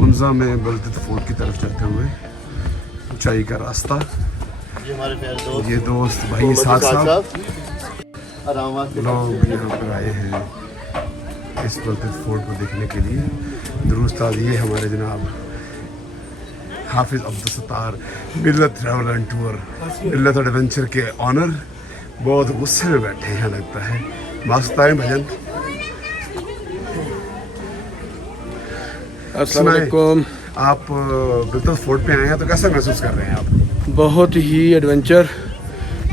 हंजा में बलदत फोर्ट की तरफ चलते हुए ऊंचाई का रास्ता। ये हमारे प्यारे दोस्त, ये दोस्त भाई साथ साहब लोग यहाँ पर आए हैं इस बलदत फोर्ट को देखने के लिए। दुरुस्त ये हमारे जनाब हाफिज़ अब्दुल सत्तार मिल्लत travel and tour Millat adventure के ऑनर बहुत गुस्से में बैठे हैं लगता है। मास्ताएं भजन। अस्सलाम वालेकुम। आप बलदत फोर्ट पे आए हैं तो कैसा महसूस कर रहे हैं आप? बहुत ही एडवेंचर,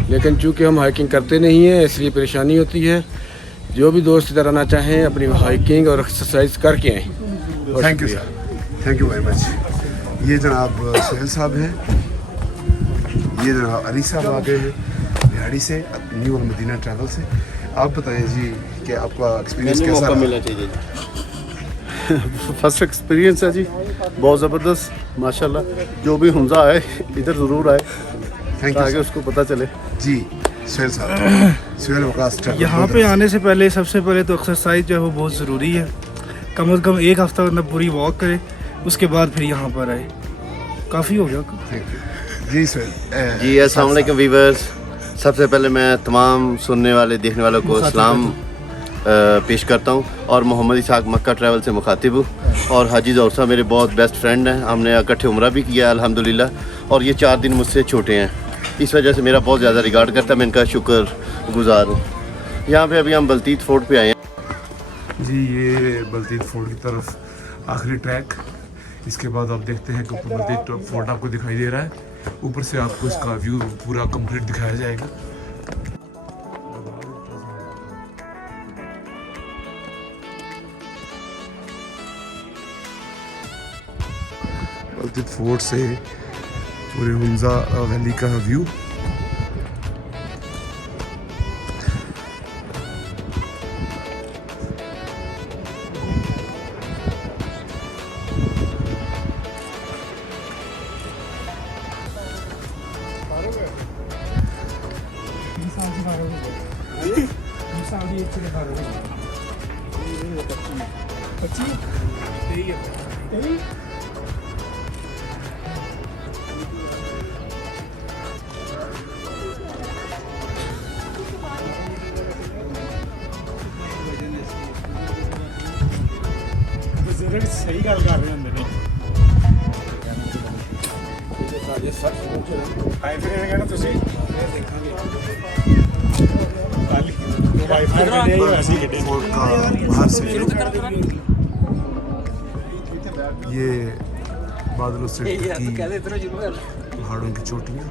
लेकिन चूँकि हम हाइकिंग करते नहीं हैं इसलिए परेशानी होती है। जो भी दोस्त इधर आना चाहें अपनी हाइकिंग और एक्सरसाइज करके आएँ। Thank you sir, thank you very much. ये जनाब सोहेल साहब हैं, ये जनाब अली साहब आ गए हैं बिहाड़ी से, न्यू मदीना ट्रैवल से। आप बताएं जी कि आपका एक्सपीरियंस कैसा रहा? मिलना चाहिए। फर्स्ट एक्सपीरियंस है जी, बहुत ज़बरदस्त माशाल्लाह। जो भी हंजा आए इधर ज़रूर आए ताकि उसको पता चले। जी सोहेल साहब, सोहेल वकास ट्रैवल। यहाँ पे आने से पहले सबसे पहले तो एक्सरसाइज जो है वो बहुत ज़रूरी है। कम से कम एक हफ़्ता मतलब पूरी वॉक करे, उसके बाद फिर यहाँ पर आए। काफ़ी हो गया। थैंक यू जी सोहेल। जी अस्सलाम वालेकुम वीवर्स, सबसे पहले मैं तमाम सुनने वाले देखने वालों को सलाम पेश करता हूँ और मोहम्मद इसाक मक्का ट्रैवल से मुखातिब हूँ। और हाजी ज़ौहर साहब मेरे बहुत बेस्ट फ्रेंड हैं, हमने इकट्ठे उम्रा भी किया अल्हम्दुलिल्लाह। और ये 4 दिन मुझसे छोटे हैं, इस वजह से मेरा बहुत ज़्यादा रिगार्ड करता है, मैं इनका शुक्र गुज़ार हूँ। यहाँ पे अभी हम बलतीत फोर्ट पे आए हैं जी। ये बलतीत फोर्ट की तरफ आखिरी ट्रैक, इसके बाद आप देखते हैं कि ऊपर बलतीत फोर्ट आपको दिखाई दे रहा है। ऊपर से आपको इसका व्यू पूरा कंप्लीट दिखाया जाएगा। बलतीत फोर्ट से पूरे हंजा वैली का व्यू। सही गल कर रहे होंगे फोर्ट का बाहर से ये बादलों से ढकी पहाड़ों की चोटियाँ।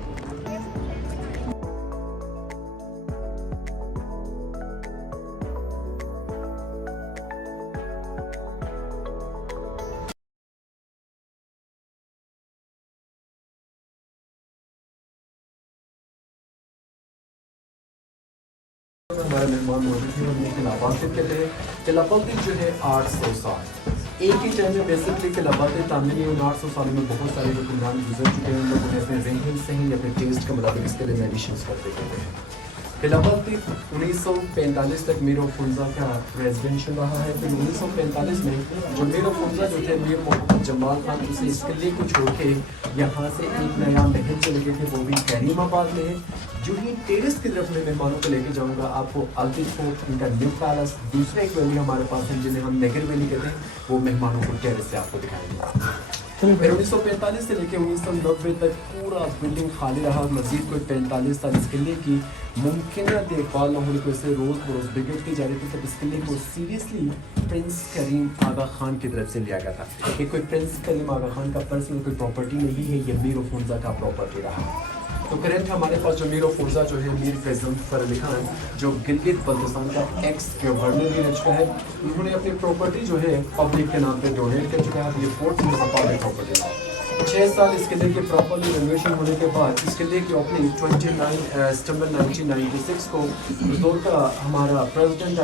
हमारे मेहमान मौजूद थे, हमने खिलाफत के थे। खिलाफत जो है 800 साल एक ही टाइम में बेसिकली खिलाफत तामीरी उन 800 साल में बहुत सारे हुक्मरान गुजर चुके हैं। उन लोगों ने अपने जहन से ही अपने टेस्ट के मुताबिक इसके लिए एडिशंस करते गए हैं। खिलाफत 1945 तक मीर ऑफ हंजा का प्रेसिडेंशियल रहा है। फिर 1945 में जो मीर ऑफ हंजा जो थे मीर मोहम्मद जमाल खान, उसे इस किले को छोड़ के यहाँ से एक नया महल चले गए थे, वो भी करीमाबाद में है। जो ही टेरेस की तरफ मैं मेहमानों को लेके जाऊंगा, आपको अल्तिफ फोर्ट, इनका न्यू पैलेस, दूसरा एक वैली हमारे पास है जिन्हें हम नेगर वैली कहते हैं, वो मेहमानों को टेरेस से आपको दिखाएंगे। फिर 1945 से लेकर 1990 तक पूरा बिल्डिंग खाली रहा। मजीद कोई 45 साल इस किले की मुमकिन देखभाल न होने की वजह से रोज़ बरोज़ बिगड़ती जा रही थी। तब इस किले को सीरियसली प्रिंस करीम आगा खान की तरफ से लिया गया था कि कोई प्रिंस करीम आगा खान का पर्सनल कोई प्रॉपर्टी नहीं है, ये मीर ऑफ हंजा का प्रॉपर्टी रहा। तो करंट हमारे पास जो मीर ऑफ हंजा जो है मीर फैज़ल अली खान, जो गिलगित बल्तिस्तान का एक्स गवर्नर भी रह चुका है, उन्होंने अपनी प्रॉपर्टी जो है पब्लिक के नाम पे डोनेट कर चुका है। ये फोर्ट में पब्लिक प्रॉपर्टी है। 6 साल इस किले के प्रॉपरली रेनोवेशन होने के बाद इस किले की ओपनिंग 29 सितंबर 1996 को उस दौर का हमारा प्रेसिडेंट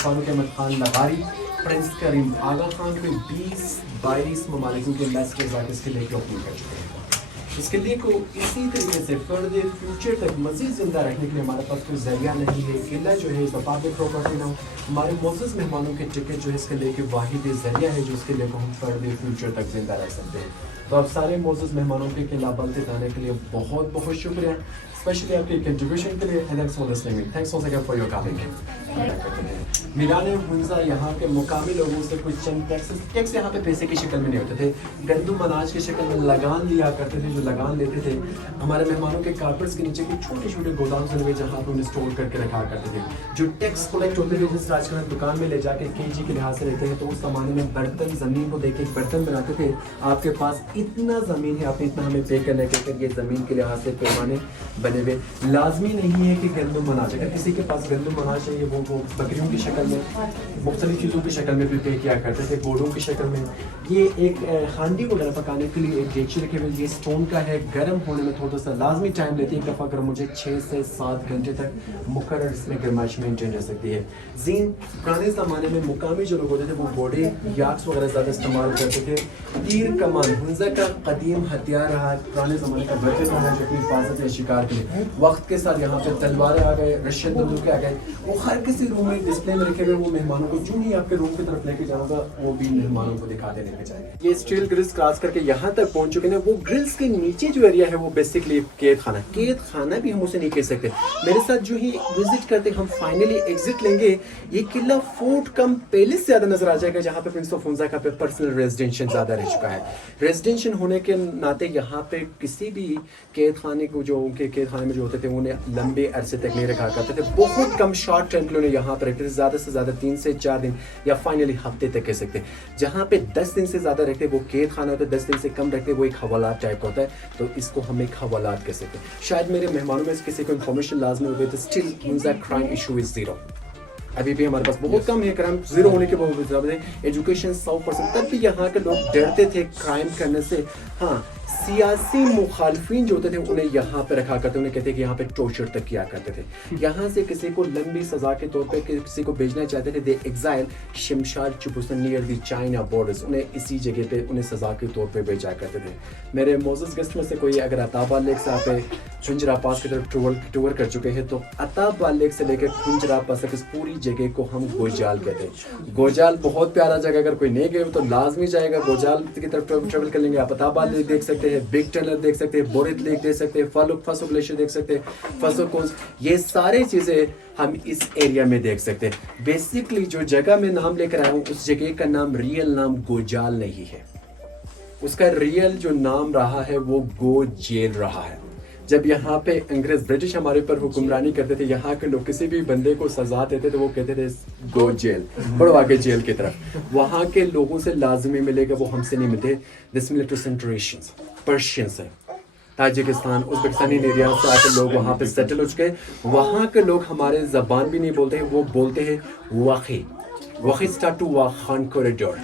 फारूक अहमद खान लगारी प्रिंस करीम आगा खान के 20-22 ममालिकों के मैच के साथ इस किले की ओपनिंग कर चुके हैं। اس قلعے کو اسی طریقے سے فردر فیوچر تک مزید زندہ رکھنے کے لیے ہمارے پاس کوئی ذریعہ نہیں ہے. قلعہ جو ہے پبلک پراپرٹی نہ ہمارے معزز مہمانوں کے ٹکٹ جو ہے اس قلعے کے واحد ذریعہ ہے جو اس قلعے کو ہم فردر فیوچر تک زندہ رکھ سکتے ہیں. تو آپ سارے معزز مہمانوں کے قلعہ بلد آنے کے لیے بہت بہت شکریہ, اسپیشلی آپ کی کنٹریبیوشن کے لیے. Thanks for listening me, thanks once again for your coming. Miran Hunza یہاں کے مقامی لوگوں سے کچھ چند ٹیکس یہاں پہ پیسے کی شکل میں نہیں ہوتے تھے, گندم اناج کی شکل میں لگان لیا کرتے تھے. جو لگان لیتے تھے ہمارے مہمانوں کے کارپیٹس کے نیچے کچھ چھوٹے چھوٹے گودام سے جہاں پہ انہیں اسٹور کر کے رکھا کرتے تھے. جو ٹیکس کلیکٹ ہوتے تھے جس راج دکان میں لے جا کے کے جی کے لحاظ سے لیتے ہیں, تو اس زمانے میں برتن زمین کو دیکھ کے برتن بناتے تھے. آپ کے پاس اتنا زمین ہے, آپ نے اتنا ہمیں پے کرنا ہے کہ یہ زمین کے لحاظ سے پیمانے بنے ہوئے. لازمی نہیں ہے کہ گندم اناج, اگر کسی کے پاس گندم اناج چاہیے وہ بکریوں کی شکل میں مختلف چیزوں کی شکل میں بھی پے کیا کرتے تھے, گوڑوں کی شکل میں. یہ ایک ہانڈی وغیرہ پکانے کے لیے ایک دیگچی رکھے ہوئے, یہ اسٹون کا ہے, گرم ہونے میں تھوڑا سا لازمی ٹائم لیتی ہے. ایک دفعہ اگر مجھے 6 سے 7 گھنٹے تک مقرر اس میں گرمائش مینٹین رہ سکتی ہے. زین پرانے زمانے میں مقامی جو لوگ ہوتے تھے وہ گھوڑے یاکس وغیرہ زیادہ استعمال کرتے تھے. تیر کمان ہنزا کا قدیم ہتھیار رہا, پرانے زمانے کا برتن رہا جو اپنی حفاظت یا شکار کے لیے. وقت کے ساتھ یہاں پہ تلواریں آ گئے, رشین بندوقیں آ گئے, وہ ہر کسی روم میں ڈسپلے میں رکھے ہوئے. وہ مہمانوں کو جو ہی آپ کے روم کی طرف لے کے جاؤں گا وہ بھی مہمانوں کو دکھاتے لے کے جائیں گے. یہ اسٹیل گرلز کراس کر کے یہاں تک پہنچ چکے ہیں. وہ گرلز کے نیچے جو ایریا ہے وہ بیسکلی قید خانہ بھی ہم اسے نہیں کہہ سکتے. میرے ساتھ جو ہی وزٹ کرتے ہم فائنلی ایگزٹ لیں گے. یہ قلعہ فورٹ کم پیلس زیادہ نظر آ جائے گا جہاں پہ پرنس آف ہنزا کا پرسنل ریزیڈینشن زیادہ رہ چکا ہے. ریزیڈینشن ہونے کے ناطے یہاں پہ کسی بھی قید خانے کو جو ان کے قید خانے میں جو ہوتے تھے انہیں لمبے عرصے تک نہیں رکھا کرتے تھے. بہت کم شارٹ ٹائم کے لیے یہاں پہ رکھتے تھے, زیادہ سے زیادہ 3 سے 4 دن یا فائنلی ہفتے تک کہہ سکتے. جہاں پہ 10 دن سے زیادہ رکھتے وہ قید خانہ ہوتا ہے, 10 دن سے کم رکھتے وہ ایک حوالات ٹائپ ہوتا ہے, تو اس کو ہم ایک حوالات کہہ سکتے ہیں. شاید میرے مہمانوں میں کسی کو انفارمیشن لازمی ہوگی تو still Hunza crime issue is 0. ابھی بھی ہمارے پاس بہت کم ہے, کرائم 0 ہونے کے بہت زیادہ ہے. ایجوکیشن 100%, تب بھی یہاں کے لوگ ڈرتے تھے کرائم کرنے سے. ہاں, سیاسی مخالفین جو ہوتے تھے انہیں یہاں پہ رکھا کرتے, انہیں کہتے کہ یہاں پہ ٹورچر تک کیا کرتے تھے. یہاں سے کسی کو لمبی سزا کے طور پہ کسی کو بھیجنا چاہتے تھے, دے ایگزائل شمشاد چپوسن نیئر دی چائنا بارڈرز, انہیں اسی جگہ پہ انہیں سزا کے طور پہ بھیجا کرتے تھے. میرے معزز گیسٹ میں سے کوئی اگر عطابہ لیک سے آپ چھنجرا پاس کی طرف ٹور کر چکے ہیں تو عطابہ لیک سے لے کے چھنجرا پاس تک اس پوری جگہ کو ہم گوجال کہتے ہیں. گوجال بہت پیارا جگہ, اگر کوئی نہیں گئے تو لازمی جائے گا. گوجال کی طرف ٹریول کر لیں گے, آپ عطابہ لیک دیکھ سکتے ہیں, بگ ٹنل دیکھ سکتے ہیں, بورت لیک دیکھ سکتے ہیں, فاسو گلیشیر دیکھ سکتے ہیں, فاسو کونز, یہ سارے چیزیں ہم اس ایریا میں دیکھ سکتے ہیں. بیسکلی جو جگہ میں نام لے کر آیا ہوں اس جگہ کا نام ریئل نام گوجال نہیں ہے, اس کا ریئل جو نام رہا ہے وہ گو جیل رہا ہے. جب یہاں پہ انگریز برٹش ہمارے پر حکمرانی کرتے تھے, یہاں کے لوگ کسی بھی بندے کو سزا دیتے تھے وہ کہتے تھے گو جیل, بڑھو آگے جیل کی طرف. وہاں کے لوگوں سے لازمی ملے گا, وہ ہم سے نہیں ملتے. دس ملے ٹو سینٹریشنز, پرشینس ہے, تاجکستان ازبکستانی ایریا سے آ کے لوگ وہاں پہ سیٹل ہو چکے. وہاں کے لوگ ہمارے زبان بھی نہیں بولتے, وہ بولتے ہیں واقعی اسٹارٹ ٹو واخان کوریڈور.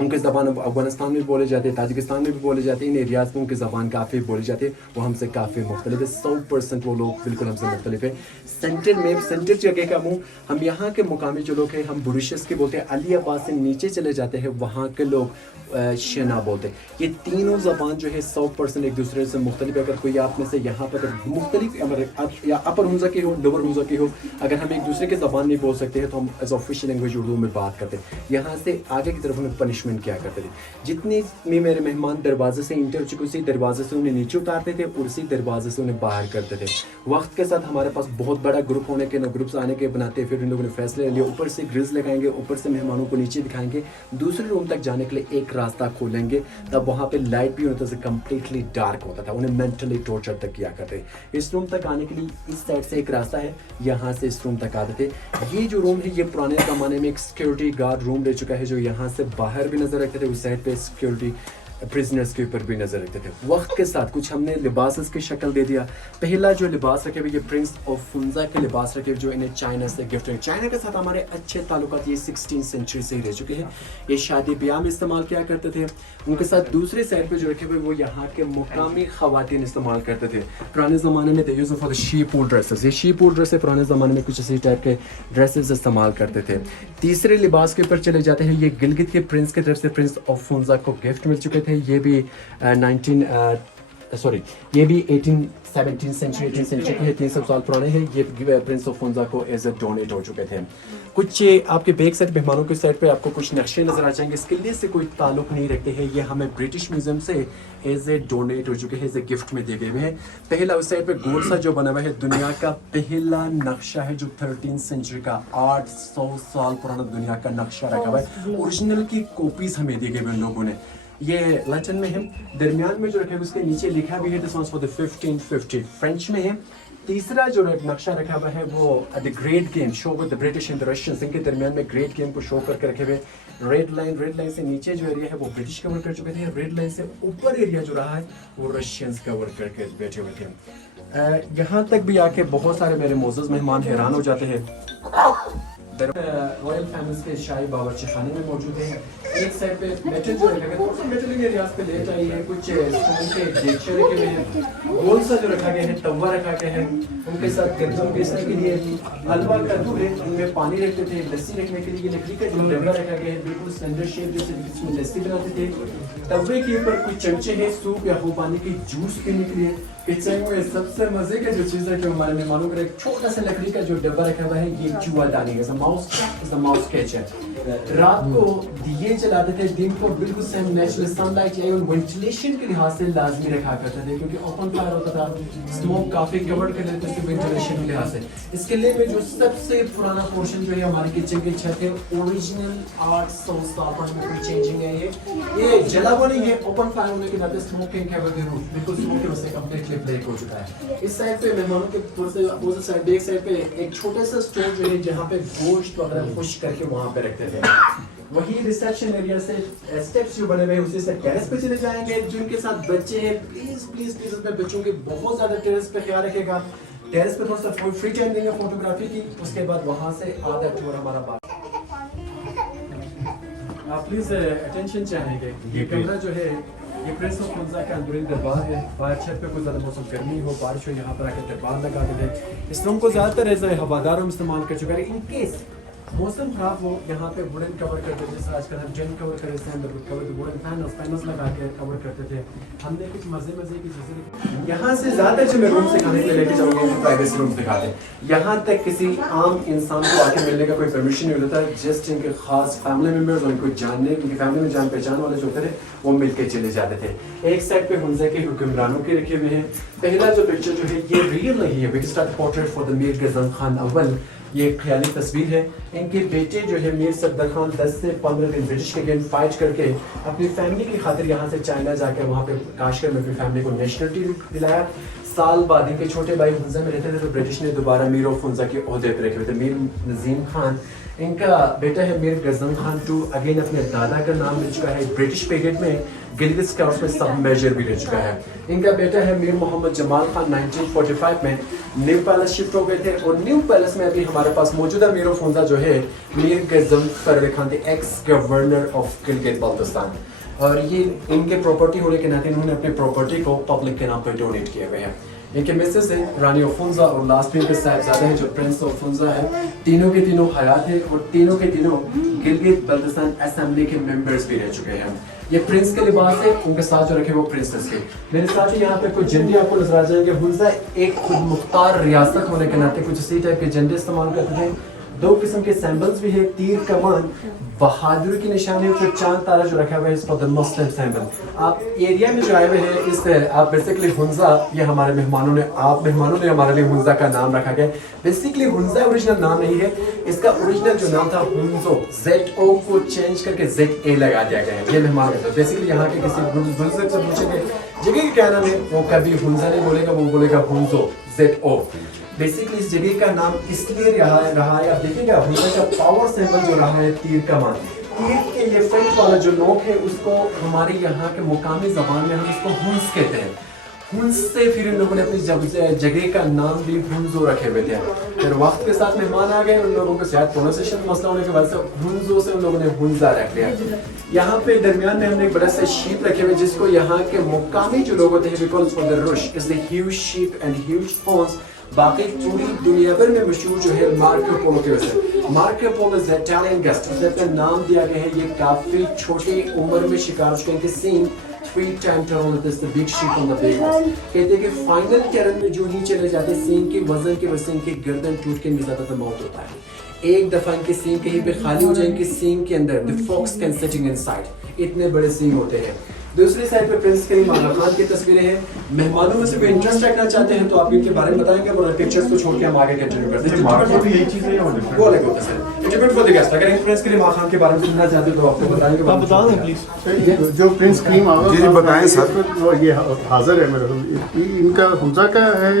ان کی زبان افغانستان میں بھی بولے جاتے ہیں, تاجکستان میں بھی بولے جاتے ہیں, ان ایریاز میں ان کی زبان کافی بولی جاتی ہے. وہ ہم سے کافی مختلف ہے, 100% وہ لوگ بالکل ہم سے مختلف ہے. سینٹر جگہ کا منہ ہم یہاں کے مقامی جو لوگ ہیں ہم بروشس کے بولتے ہیں. علی آباد سے نیچے چلے جاتے ہیں وہاں کے لوگ شنا بولتے ہیں. یہ تینوں زبان جو ہے 100% ایک دوسرے سے مختلف ہے. اگر کوئی آپ میں سے یہاں پر مختلف یا اپر ہنزا کی ہو, لوور ہنزا کی ہو, اگر ہم ایک دوسرے کی زبان نہیں بول سکتے ہیں تو ہم ایز آفیشیل لینگویج اردو میں بات کرتے ہیں. یہاں سے آگے کی طرف انہیں پنشمنٹ کیا کرتے تھے. جتنے بھی میرے مہمان دروازے سے انٹر ہو چکے اسی دروازے سے انہیں نیچے اتارتے تھے اور اسی دروازے سے انہیں باہر کرتے تھے. وقت کے ساتھ ہمارے پاس بہت بڑا گروپ ہونے کے گروپس آنے کے بناتے, پھر ان لوگوں نے فیصلے لے لیے اوپر سے گرلز لگائیں گے, اوپر سے مہمانوں کو نیچے دکھائیں گے, دوسرے روم تک جانے کے لیے ایک راستہ کھولیں گے. تب وہاں پہ لائٹ بھی ہوتا تھا, کمپلیٹلی ڈارک ہوتا تھا, انہیں مینٹلی ٹارچر تک کیا کرتے. اس روم تک آنے کے لیے اس سائڈ سے ایک راستہ ہے, یہاں سے اس روم تک آتے تھے. یہ جو روم ہے یہ پرانے زمانے میں ایک سیکورٹی گارڈ روم رہ چکا ہے جو یہاں سے باہر بھی نظر رکھتے تھے, اس سائڈ پہ سیکورٹی پرزنرز کے اوپر بھی نظر رکھتے تھے. وقت کے ساتھ کچھ ہم نے لباسز کی شکل دے دیا. پہلا جو لباس رکھے ہوئے یہ پرنس آف ہنزا کے لباس رکھے جو انہیں چائنا سے گفٹ ہے. چائنا کے ساتھ ہمارے اچھے تعلقات یہ 16 سینچری سے ہی رہ چکے ہیں. یہ شادی بیاہ میں استعمال کیا کرتے تھے. ان کے ساتھ دوسرے سائڈ پہ جو رکھے ہوئے وہ یہاں کے مقامی خواتین استعمال کرتے تھے. پرانے زمانے میں یوز فار شیپ وول ڈریسز, یہ شیپ وول ڈریس پرانے زمانے میں کچھ اسی ٹائپ کے ڈریسز استعمال کرتے تھے. تیسرے لباس کے اوپر چلے جاتے ہیں. یہ گلگت کے پرنس کی طرف سے پرنس آف ہنزا کو گفٹ مل چکے تھے. یہ بھی सॉरी ये भी 18 सेंचुरी के है, 300 साल पुराने हैं। ये प्रिंस ऑफ फुंजा को एज ए डोनेट हो चुके थे। कुछ आपके बैक साइड मेहमानों के साइड पे आपको कुछ नक्शे नज़र आ जाएंगे, इस किले से कोई ताल्लुक नहीं रखते हैं, ये हमें ब्रिटिश म्यूजियम से एज ए डोनेट हो चुके हैं, एज ए गिफ्ट में दिए गए हुए हैं। पहला उस साइड पे गोल सा जो बना हुआ है दुनिया का पहला नक्शा है जो 13 सेंचुरी का 800 साल पुराना दुनिया का नक्शा रखा हुआ है। ओरिजिनल की कॉपीज हमें दी गई हुई लोगों ने। ये लंदन में है। दरमियान में जो रखा है उसके नीचे लिखा भी है this was for the 1550 French में है। तीसरा जो नक्शा रखा हुआ है वो the great game show with the British and the Russians, इनके दरमियान में ग्रेट गेम को शो करके रखे हुए। रेड लाइन से नीचे जो एरिया है वो ब्रिटिश कवर कर चुके थे, रेड लाइन से ऊपर एरिया जो रहा है वो रशियंस कवर करके बैठे हुए थे। यहाँ तक भी आके बहुत सारे मेरे मोअज़्ज़ज़ मेहमान हैरान हो जाते हैं। रॉयल फैमिलीज के शाही बावर्ची खाने में मौजूद है। एक साइड पे मेटल जो रखा गया है, मेटल के एरियाज पे ले जाइए, कुछ स्टोन के देगचे रखे हुए हैं, गोल सा जो रखा गया है, तवा रखा गया है, उनके साथ गंदम पीसने के लिए हलवा कद्दू है, उनमें पानी रखते थे, लस्सी रखने के लिए लकड़ी का जो डब्बा रखा गया है बिल्कुल स्टैंडर्ड शेप जैसे जिसमें लस्सी बनाते थे। तवे के ऊपर कुछ चमचे हैं सूप या पानी की जूस पीने के लिए। किचन में सबसे मजे का जो चीज़ है जो हमारे मेहमानों का एक छोटा सा लकड़ी का जो डब्बा रखा हुआ है, ये चूहादानी है, माउस कैच है। रात को दिए जलाते थे, दिन को बिल्कुल सेम नेचुरल सनलाइट या वेंटिलेशन के लिहाज से लाजमी रखा करते थे क्योंकि ओपन फायर होता था, स्मोक काफी कवर कर लेते थे वेंटिलेशन के लिहाज से। इस किले में जो सबसे पुराना पोर्शन जो है हमारी किचन की छत है, ओरिजिनल 800 साल पुरानी, कोई चेंजिंग है। ये जला हुआ नहीं है, ओपन फायर होने के नाते स्मोकिंग के वजह से बिल्कुल स्मोक की वजह से कंप्लीटली ब्रेक हो चुका है। इस साइड पे मेहमानों के अपोजिट साइड बैक साइड पे एक छोटा सा स्टोर जो है जहाँ पे गोश्त वगैरह खुश करके वहाँ पे रखते थे। वही रिसेप्शन एरिया से स्टेप्स जो बने हुए हैं उसी से टेरेस पे चले जाएंगे। जिनके साथ बच्चे हैं प्लीज अपने बच्चों के बहुत ज्यादा टेरेस पे ख्याल रखेगा। टेरेस पे थोड़ा सा फ्री टाइम देंगे फोटोग्राफी की, उसके बाद वहाँ से आधा टूर हमारा बात। आप प्लीज अटेंशन चाहेंगे, ये कमरा जो है ये प्रिंस ऑफ फुंजा का अंदरूनी दरबार है। बाहर छत पे कोई ज़्यादा मौसम गर्मी हो, बारिश हो, यहाँ पर आकर दरबार लगा के थे। इस रूम को ज़्यादातर एज हवादार हम इस्तेमाल कर चुके हैं। इन केस मौसम खराब हो यहाँ पे वुडन कवर करते थे, जैसे आजकल हम जेन कवर कर रहे हैं, कवर वुडन पैनल्स लगा के कवर करते थे। हमने कुछ मजे की चीज़ें यहाँ से ज़्यादा जो मैं रूम से खाने के लिए लेके जाऊँगी प्राइवेसी रूम दिखाते हैं। यहाँ तक किसी आम इंसान को आके मिलने का कोई परमिशन नहीं होता, जस्ट इनके खास फैमिली मेम्बर्स और इनको जानने, उनकी फैमिली में जान पहचान वाले जो होते थे वो मिल के चले जाते थे। एक साइड पे हुंजा के हुक्मरानों के रखे हुए हैं। पहला जो पिक्चर जो है ये रियल नहीं है, we start portrait for the Mir Ghazan Khan अव्वल, ये एक ख्याली तस्वीर है। इनके बेटे जो है मीर सफदर खान 10 से 15 दिन ब्रिटिश के अगेंस्ट फाइट करके अपनी फैमिली की खातिर यहाँ से चाइना जाकर वहाँ पे काशगर में अपनी फैमिली को नेशनलिटी दिलाया। साल बाद इनके छोटे भाई हुंजा में रहते थे तो ब्रिटिश ने दोबारा मीर ऑफ हुंजा के ओहदे पर रखे हुए थे। मीर नजीम खान इनका बेटा है, मीर गजन खान 2 अगेन अपने दादा का नाम ले चुका है। ब्रिटिश पीरियड में गिलगित स्काउट्स में सब मेजर भी ले चुका है। इनका बेटा है मीर मोहम्मद जमाल खान 1945 में न्यू पैलेस शिफ्ट हो गए थे और न्यू पैलेस में अभी हमारे पास मौजूदा मीर ऑफ हुंजा जो है मीर गजनफर खान थे, x governor of Gilgit Baltistan. और ये इनके प्रॉपर्टी होने के नाते इन्होंने अपनी प्रॉपर्टी को पब्लिक के नाम पर डोनेट किए हुए हैं। इनके मिसेस हैं रानी ऑफ हुंजा और लास्ट में इनके साहबजादे हैं जो प्रिंस ऑफ हुंजा है। तीनों के तीनों हयात हैं और तीनों के तीनों गिलगित बाल्टिस्तान असेंबली के मेंबर्स भी रह चुके हैं। ये प्रिंस के लिबास है, उनके साथ जो रखे वो प्रिंसेस के। मेरे साथ ही यहाँ पे कुछ झंडे आपको नजर आ जाएंगे। हुंजा एक खुद मुख्तार रियासत होने के नाते कुछ इसी टाइप के झंडे इस्तेमाल करते थे। 2 किस्म के सैम्बल्स भी है, तीर कमान बहादुर की निशानी और चांद तारा जो रखा हुआ है इसको द मुस्लिम सैम्बल। आप एरिया में जो आए हुए हैं इस आप बेसिकली हुंजा, ये हमारे मेहमानों ने हमारे लिए हुंजा का नाम रखा गया। बेसिकली हुंजा ओरिजिनल नाम नहीं है, इसका ओरिजिनल जो नाम था हुंजो, ZO को चेंज करके ZA लगा दिया गया है। ये मेहमान है बेसिकली यहाँ के किसी बुजुर्ग से पूछेंगे जगह का क्या नाम है, वो कभी हुंजा नहीं बोलेगा, वो बोलेगा हुंजो ZO। बेसिकली इस जगह का नाम इसलिए रहा है, आप देखिएगा हुंजा का पावर सिंबल जो रहा है तीर कमान। तीर के ये फ्रंट वाला जो नोक है उसको हमारे यहाँ के मुकामी जबान में हम इसको हुंस कहते हैं। हुंस से फिर इन लोगों ने अपनी जगह का नाम भी हुंजो रखे हुए थे। फिर वक्त के साथ मेहमान आ गए, उन लोगों को शायद प्रोनाउंसिएशन मसला होने की वजह से हुंजो से उन लोगों ने हुंजा रख लिया। यहाँ पे दरमियान में हमने एक बड़ा सा शीप रखे हुए जिसको यहाँ के मुकामी जो लोग होते हैं because for the rush is the huge sheep and huge horns. बाकी पूरी दुनिया भर में मशहूर जो है मार्को पोलो की वजह से। Marco Polo is Italian guest, उसे अपना नाम दिया गया है। ये काफी छोटी उम्र में शिकार हो चुके हैं। Scene 3-time turn, this the big sheep on the big house. कहते हैं कि फाइनल चरण में जो ही चले जाते हैं सींग के वजन की वजह से इनके गर्दन टूट के ज़्यादातर मौत होता है। एक दफ़ा इनके सींग कहीं पे खाली हो जाएंगे, सींग के अंदर the fox can sitting inside, इतने बड़े सींग होते हैं। दूसरी साइड पे प्रिंस करीम आगा खान की तस्वीरें हैं। मेहमानों में से कोई इंटरेस्ट रखना चाहते हैं तो आप इनके बारे में बताएंगे और पिक्चर्स को छोड़ के हम आगे कंटिन्यू करते हैं। यही चीजें वो अलग होता है sir. Interview for the guest, अगर प्रिंस करीम आगा खान के बारे में सुनना चाहते हो तो आपको बताएंगे। आप बता दें प्लीज। जो प्रिंस करीम आगा जी बताएं सर। ये हाजिर है मेरे को, इनका हमजा का है,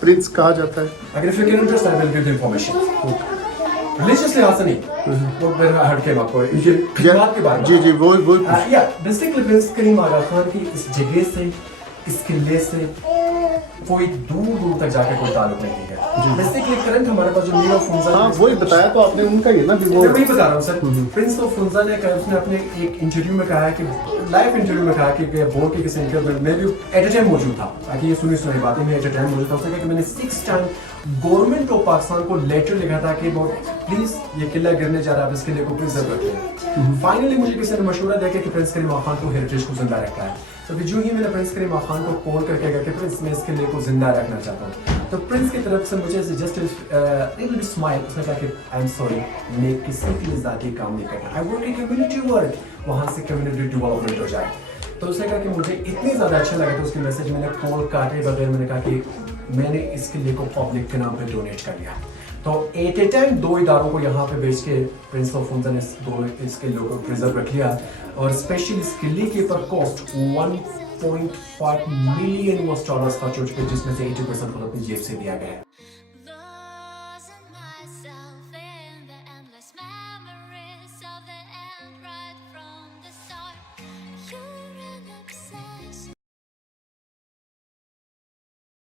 प्रिंस कहा जाता है। अगर if you can interest I will give the information. Religious लिहाज से नहीं, वो फिर हट के आपको इनके खिदमत के बारे में। जी जी वो या बेसिकली प्रिंस करीम आगा खान की इस जगह से, इस किले से कोई दूर दूर तक जाके कोई ताल्लुक नहीं है। बेसिकली करंट हमारे पास जो मीर ऑफ फुंजा, हाँ वही बताया तो आपने उनका ही ना, मैं वही बता रहा हूँ सर। प्रिंस ऑफ फुंजा ने कहा, उसने अपने एक इंटरव्यू में कहा कि लाइव इंटरव्यू में कहा कि बोर्ड के किसी इंटरव्यू में भी एट टाइम मौजूद था, ताकि ये सुनी सुनाई बातें में एट टाइम मौजूद था। उसने कहा कि मैंने 6 टाइम गवर्नमेंट ऑफ पाकिस्तान को लेटर लिखा था कि प्लीज ये किला गिरने जा रहा है, इस किले को प्रिजर्व रखें। फाइनली मुझे किसी ने मशवरा दिया कि प्रिंस करीम खान को हेरिटेज को जिंदा रखा है। तो जो ही मैंने प्रिंस करीम खान को कॉल करके कहा कि प्रिंस मैं इस किले को जिंदा रखना चाहता हूँ, तो प्रिंस की तरफ से मुझे जस्ट लिटिल स्माइल, उसने कहा कि आई एम सॉरी, मैं किसी के लिए ज़ाती काम नहीं करना, I want a community work, वहाँ से कम्युनिटी डेवलपमेंट हो जाए। तो उसने कहा कि मुझे इतनी ज़्यादा अच्छा लगा, तो उसके मैसेज मैंने कॉल काटे बगैर मैंने कहा कि मैंने इस किले को पब्लिक के नाम पे डोनेट कर दिया। तो एट ए टाइम 2 इदारों को यहाँ पे बेच के प्रिंस ऑफ फुंजा ने इस किले को प्रिजर्व रख लिया, और स्पेशली इस किले के ऊपर कॉस्ट 1.5 मिलियन US डॉलर्स खर्च हो चुके, जिसमें से 80% खुद अपनी जेब से दिया गया है।